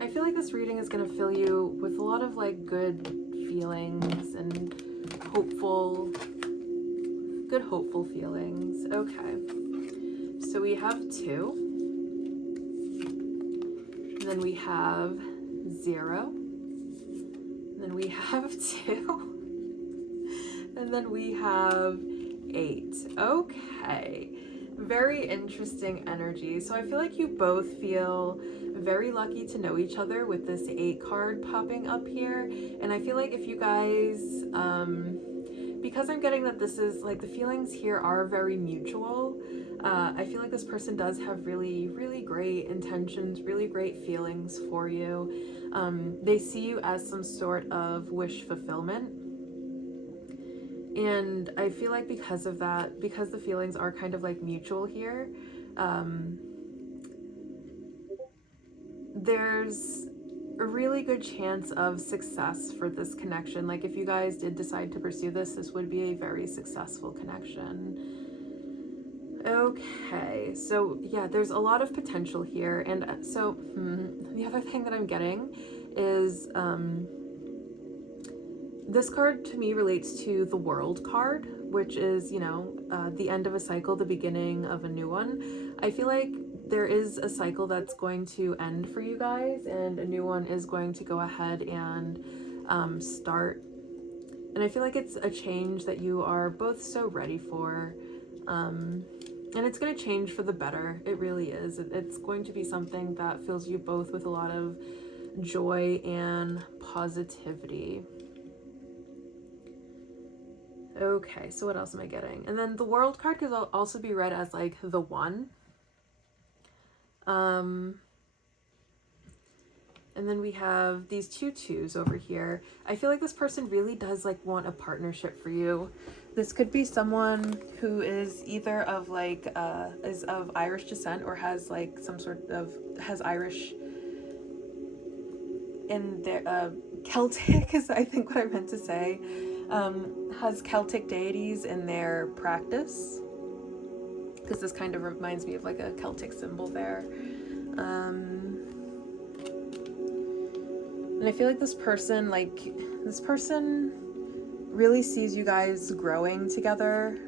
I feel like this reading is going to fill you with a lot of like good feelings and hopeful feelings. Okay, so we have 2, and then we have 0, and then we have 2, and then we have 8. Okay, very interesting energy. So I feel like you both feel very lucky to know each other with this 8 card popping up here. And I feel like if you guys, because I'm getting that this is like the feelings here are very mutual, I feel like this person does have really, really great intentions, really great feelings for you. They see you as some sort of wish fulfillment. And I feel like because of that, because the feelings are kind of like mutual here, there's a really good chance of success for this connection. Like if you guys did decide to pursue this, this would be a very successful connection. Okay, so yeah, there's a lot of potential here. And so the other thing that I'm getting is this card to me relates to the World card, which is, you know, the end of a cycle, the beginning of a new one. I feel like there is a cycle that's going to end for you guys, and a new one is going to go ahead and start. And I feel like it's a change that you are both so ready for. And it's going to change for the better. It really is. It's going to be something that fills you both with a lot of joy and positivity. Okay, so what else am I getting? And then the World card could also be read as like the one. And then we have these two twos over here. I feel like this person really does like want a partnership for you. This could be someone who is either of like is of Irish descent, or has like some sort of has Irish in their Celtic is I think what I meant to say. Has Celtic deities in their practice, because this kind of reminds me of like a Celtic symbol there. And I feel like this person really sees you guys growing together,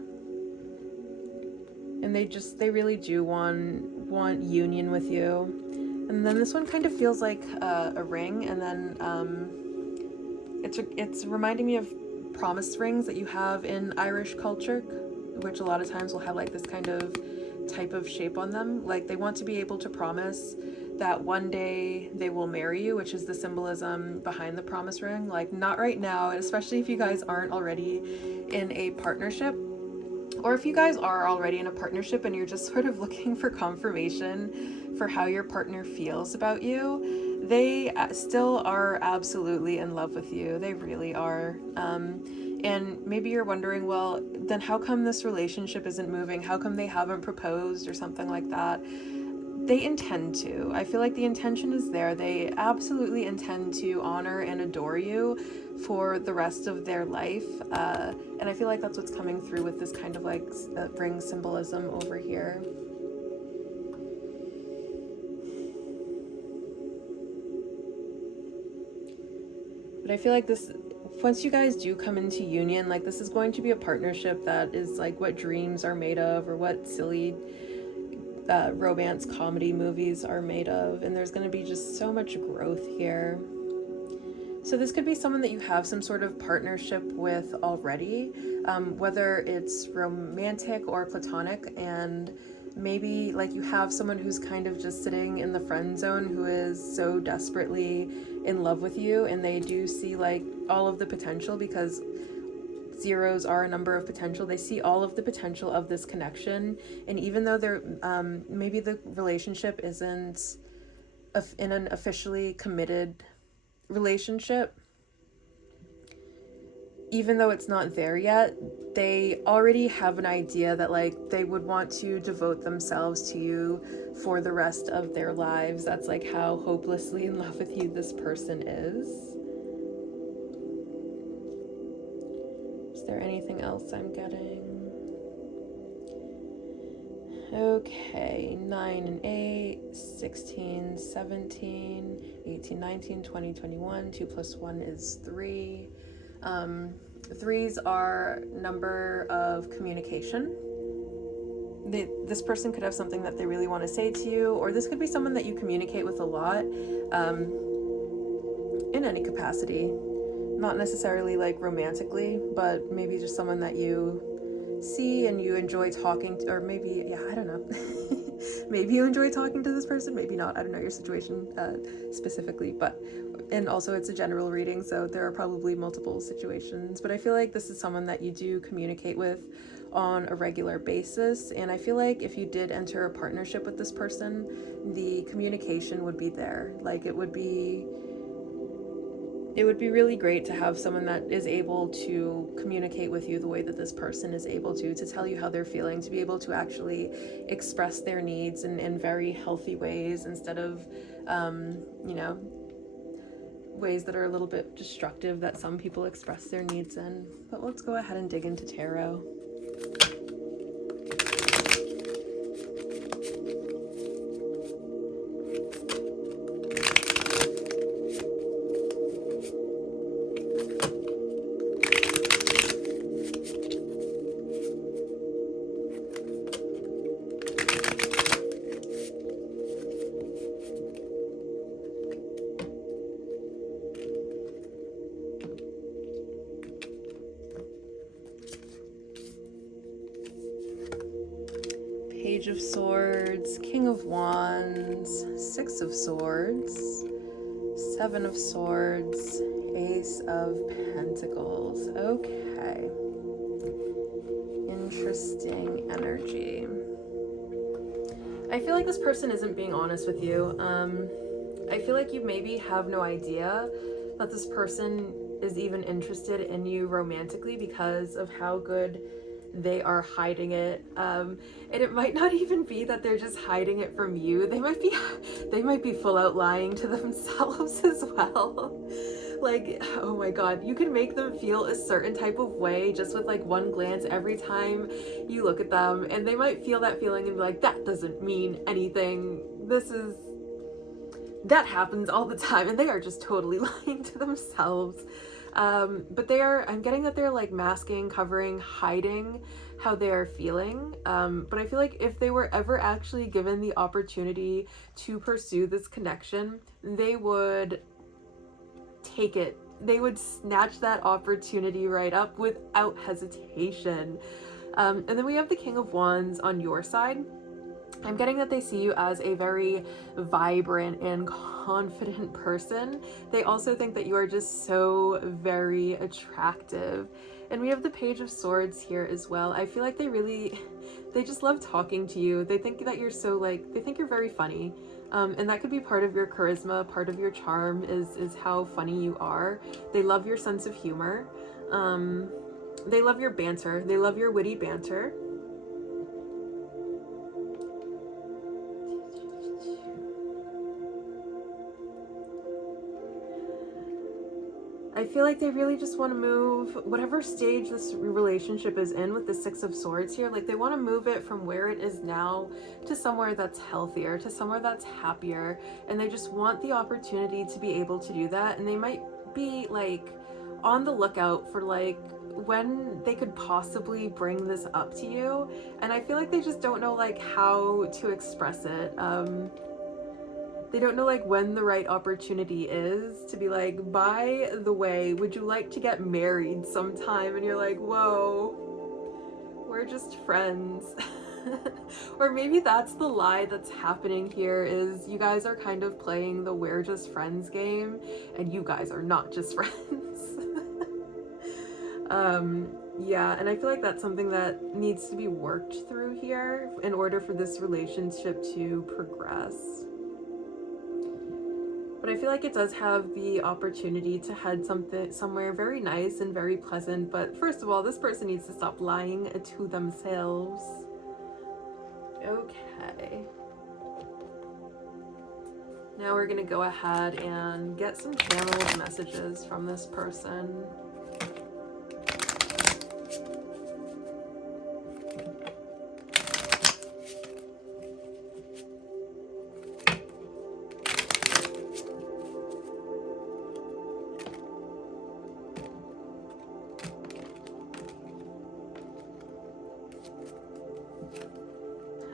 and they really do want union with you. And then this one kind of feels like a ring, and then it's reminding me of promise rings that you have in Irish culture, which a lot of times will have like this kind of type of shape on them. Like they want to be able to promise that one day they will marry you, which is the symbolism behind the promise ring. Like not right now, and especially if you guys aren't already in a partnership, or if you guys are already in a partnership and you're just sort of looking for confirmation for how your partner feels about you. They still are absolutely in love with you. They really are. And maybe you're wondering, well, then how come this relationship isn't moving? How come they haven't proposed or something like that? They intend to. I feel like the intention is there. They absolutely intend to honor and adore you for the rest of their life. And I feel like that's what's coming through with this kind of like ring symbolism over here. But I feel like this, once you guys do come into union, like this is going to be a partnership that is like what dreams are made of, or what silly romance comedy movies are made of. And there's going to be just so much growth here. So this could be someone that you have some sort of partnership with already, whether it's romantic or platonic, and maybe like you have someone who's kind of just sitting in the friend zone, who is so desperately in love with you, and they do see like all of the potential, because zeros are a number of potential. They see all of the potential of this connection, and even though they're maybe the relationship isn't in an officially committed relationship, even though it's not there yet, they already have an idea that like they would want to devote themselves to you for the rest of their lives. That's like how hopelessly in love with you this person is. Is there anything else I'm getting? Okay, 9 and 8, 16, 17, 18, 19, 20, 21. 2 plus 1 is 3. Threes are number of communication. This person could have something that they really want to say to you, or this could be someone that you communicate with a lot, in any capacity. Not necessarily like romantically, but maybe just someone that you see and you enjoy talking to, or maybe, yeah, I don't know. Maybe you enjoy talking to this person, maybe not. I don't know your situation specifically, but, and also it's a general reading, so there are probably multiple situations, but I feel like this is someone that you do communicate with on a regular basis. And I feel like if you did enter a partnership with this person, the communication would be there. Like it would be it would be really great to have someone that is able to communicate with you the way that this person is able to tell you how they're feeling, to be able to actually express their needs in very healthy ways instead of, you know, ways that are a little bit destructive that some people express their needs in. But let's go ahead and dig into tarot. Page of Swords, King of Wands, Six of Swords, Seven of Swords, Ace of Pentacles. Okay. Interesting energy. I feel like this person isn't being honest with you. I feel like you maybe have no idea that this person is even interested in you romantically because of how good they are hiding it, and it might not even be that they're just hiding it from you. They might be full out lying to themselves as well. Like, oh my god, you can make them feel a certain type of way just with like one glance every time you look at them, and they might feel that feeling and be like, that doesn't mean anything, that happens all the time, and they are just totally lying to themselves. But I'm getting that they're like masking, covering, hiding how they are feeling. But I feel like if they were ever actually given the opportunity to pursue this connection, they would take it. They would snatch that opportunity right up without hesitation. And then we have the King of Wands on your side. I'm getting that they see you as a very vibrant and confident person. They also think that you are just so very attractive. And we have the Page of Swords here as well. I feel like they just love talking to you. They think that you're they think you're very funny. And that could be part of your charisma, part of your charm is how funny you are. They love your sense of humor. They love your banter. They love your witty banter. I feel like they really just want to move whatever stage this relationship is in with the Six of Swords here. Like, they want to move it from where it is now to somewhere that's healthier, to somewhere that's happier. And they just want the opportunity to be able to do that. And they might be like on the lookout for like when they could possibly bring this up to you. And I feel like they just don't know like how to express it. They don't know like when the right opportunity is to be like, by the way, would you like to get married sometime? And you're like, whoa, we're just friends. Or maybe that's the lie that's happening here, is you guys are kind of playing the we're just friends game, and you guys are not just friends. Yeah, and I feel like that's something that needs to be worked through here in order for this relationship to progress. But I feel like it does have the opportunity to head somewhere very nice and very pleasant. But first of all, this person needs to stop lying to themselves. Okay. Now we're gonna go ahead and get some channeled messages from this person.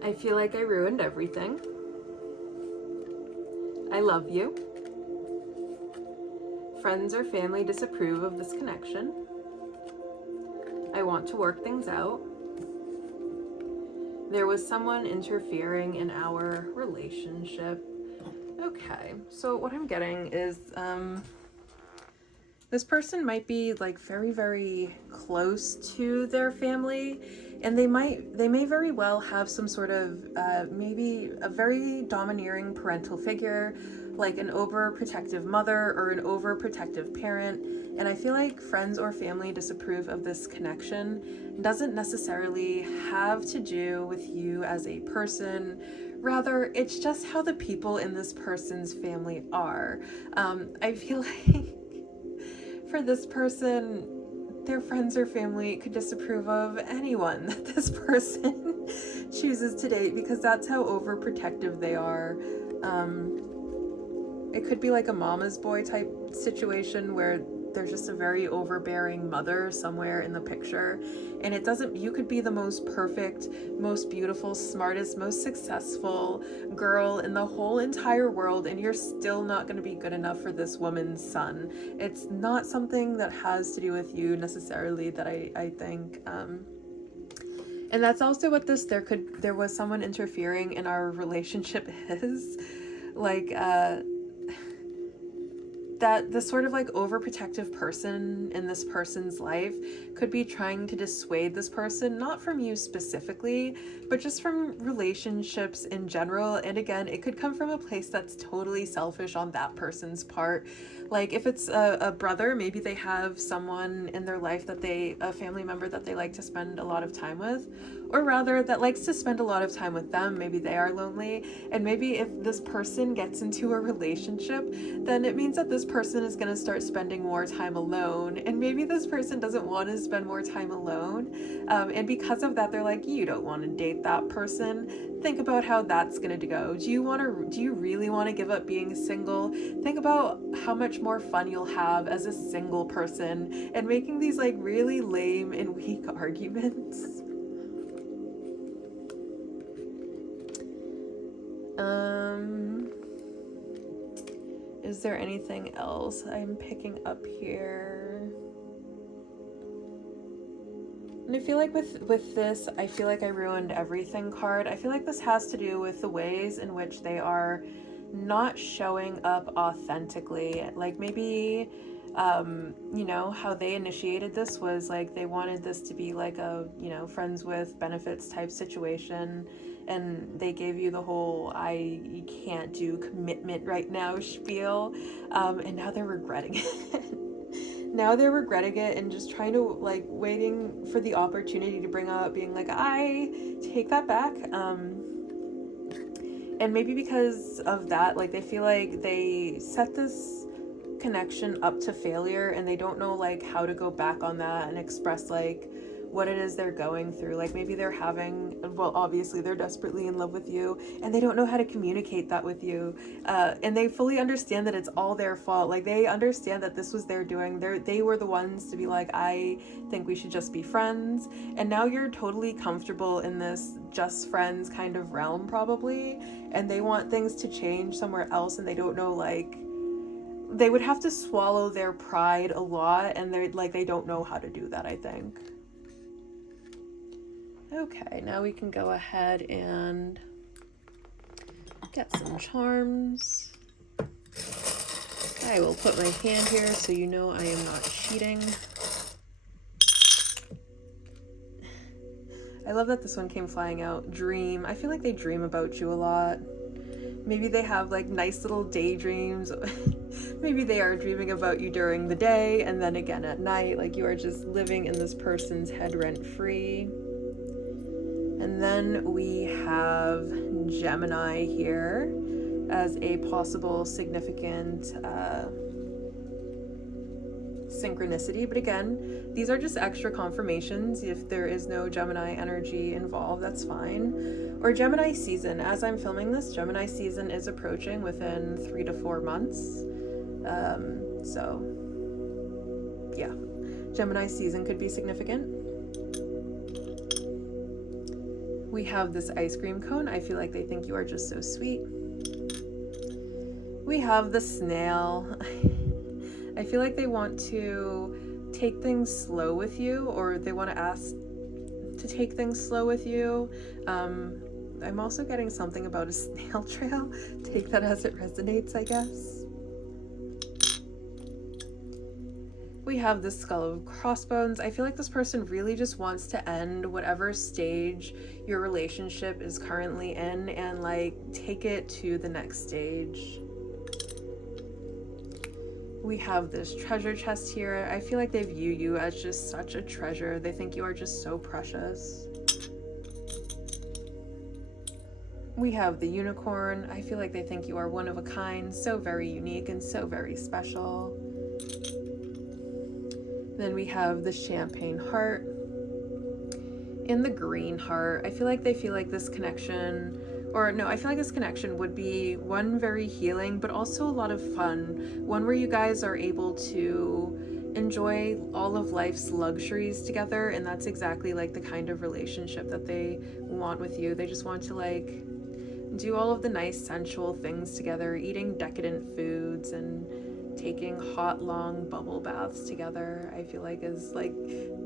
I feel like I ruined everything. I love you. Friends or family disapprove of this connection. I want to work things out. There was someone interfering in our relationship. Okay, so what I'm getting is this person might be like very, very close to their family, and they may very well have some sort of maybe a very domineering parental figure, like an overprotective mother or an overprotective parent. And I feel like friends or family disapprove of this connection doesn't necessarily have to do with you as a person. Rather, it's just how the people in this person's family are. I feel like for this person, their friends or family could disapprove of anyone that this person chooses to date, because that's how overprotective they are. It could be like a mama's boy type situation where there's just a very overbearing mother somewhere in the picture, and it doesn't, you could be the most perfect, most beautiful, smartest, most successful girl in the whole entire world, and you're still not going to be good enough for this woman's son. It's not something that has to do with you necessarily, that I think, and that's also what this, there was someone interfering in our relationship is, like, that the sort of like overprotective person in this person's life could be trying to dissuade this person, not from you specifically, but just from relationships in general. And again, it could come from a place that's totally selfish on that person's part. Like if it's a brother, maybe they have someone in their life that a family member that they like to spend a lot of time with, or rather that likes to spend a lot of time with them. Maybe they are lonely, and maybe if this person gets into a relationship, then it means that this person is going to start spending more time alone, and maybe this person doesn't want to spend more time alone, and because of that, they're like, you don't want to date that person. Think about how that's going to go. Do you really want to give up being single? Think about how much more fun you'll have as a single person, and making these like really lame and weak arguments. Is there anything else I'm picking up here? And I feel like with this, I feel like I ruined everything card. I feel like this has to do with the ways in which they are not showing up authentically. Like maybe, you know, how they initiated this was like they wanted this to be like a, you know, friends with benefits type situation. And they gave you the whole you can't do commitment right now spiel, and now they're regretting it. Now they're regretting it and just trying to, like, waiting for the opportunity to bring up being like, I take that back. And maybe because of that, like, they feel like they set this connection up to failure, and they don't know, like, how to go back on that and express, like, what it is they're going through. Like maybe they're well, obviously they're desperately in love with you, and they don't know how to communicate that with you, and they fully understand that it's all their fault. Like they understand that this was their doing. They were the ones to be like, I think we should just be friends, and now you're totally comfortable in this just friends kind of realm probably, and they want things to change somewhere else, and they don't know, like, they would have to swallow their pride a lot, and they don't know how to do that, I think. Okay, now we can go ahead and get some charms. I will put my hand here so you know I am not cheating. I love that this one came flying out. Dream. I feel like they dream about you a lot. Maybe they have like nice little daydreams. Maybe they are dreaming about you during the day and then again at night. Like you are just living in this person's head rent free. And then we have Gemini here as a possible significant synchronicity. But again, these are just extra confirmations. If there is no Gemini energy involved, that's fine. Or Gemini season. As I'm filming this, Gemini season is approaching within 3 to 4 months. So yeah, Gemini season could be significant. We have this ice cream cone. I feel like they think you are just so sweet. We have the snail. I feel like they want to take things slow with you, or they want to ask to take things slow with you. I'm also getting something about a snail trail. Take that as it resonates, I guess. We have the skull of crossbones. I feel like this person really just wants to end whatever stage your relationship is currently in and like take it to the next stage. We have this treasure chest here. I feel like they view you as just such a treasure. They think you are just so precious. We have the unicorn. I feel like they think you are one of a kind, so very unique and so very special. Then we have the champagne heart. In the green heart, I feel like they feel like this connection, or no, I feel like this connection would be one, very healing, but also a lot of fun. One where you guys are able to enjoy all of life's luxuries together, and that's exactly like the kind of relationship that they want with you. They just want to like do all of the nice sensual things together, eating decadent foods and taking hot long bubble baths together. I feel like is like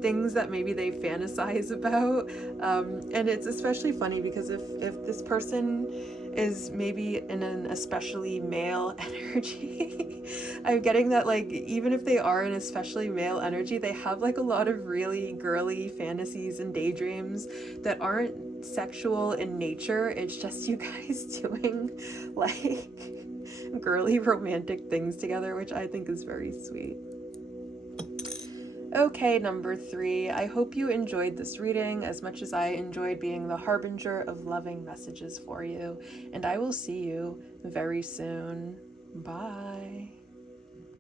things that maybe they fantasize about, and it's especially funny because if this person is maybe in an especially male energy, I'm getting that like even if they are an especially male energy, they have like a lot of really girly fantasies and daydreams that aren't sexual in nature. It's just you guys doing like girly romantic things together, which I think is very sweet. Okay, number 3, I hope you enjoyed this reading as much as I enjoyed being the harbinger of loving messages for you, and I will see you very soon. Bye.